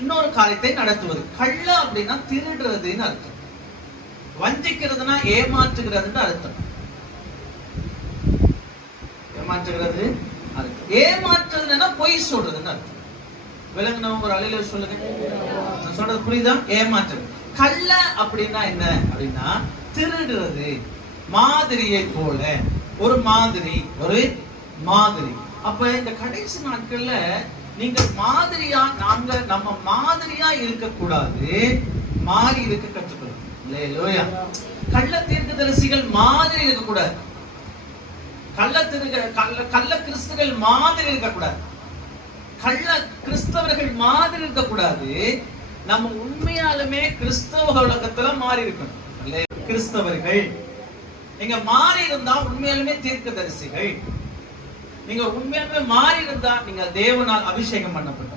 இன்னொரு காரியத்தை நடத்துவது. கள்ள அப்படின்னா திருடுறதுன்னு அர்த்தம். வஞ்சிக்கிறதுனா ஏமாற்றுகிறதுன்னு அர்த்தம். ஏமாற்றுகிறது அர்த்தம். ஏமாற்றுறதுன்னா பொய் சொல்றதுன்னு அர்த்தம். விலங்குனவங்க ஒரு அலையில சொல்லுங்க. நான் சொல்றது புரியுதா? ஏமாற்றுறது. கள்ள அப்படின்னா என்ன அப்படின்னா திருடுறது. மாதிரியை போல ஒரு மாதிரி. அப்ப இந்த கடைசி நாட்கள்ல நீங்க மாதிரியா, நம்ம மாதிரியா இருக்கக்கூடாது, மாறி இருக்க கற்றுக்கணும். அல்லேலூயா. கள்ள தீர்க்கதரிசிகள் மாதிரி இருக்கக்கூடாது. கள்ள கிறிஸ்துகள் மாதிரி இருக்கக்கூடாது. கள்ள கிறிஸ்தவர்கள் மாதிரி இருக்கக்கூடாது. நம்ம உண்மையாலுமே கிறிஸ்தவ உலகத்துல மாறி இருக்கணும். கிறிஸ்தவர்கள் நீங்க மாறி இருந்தா உண்மையாலுமே தீர்க்கதரிசிகள். நீங்க உண்மையாலுமே மாறி இருந்தா நீங்க தேவனால் அபிஷேகம் பண்ணப்பட்ட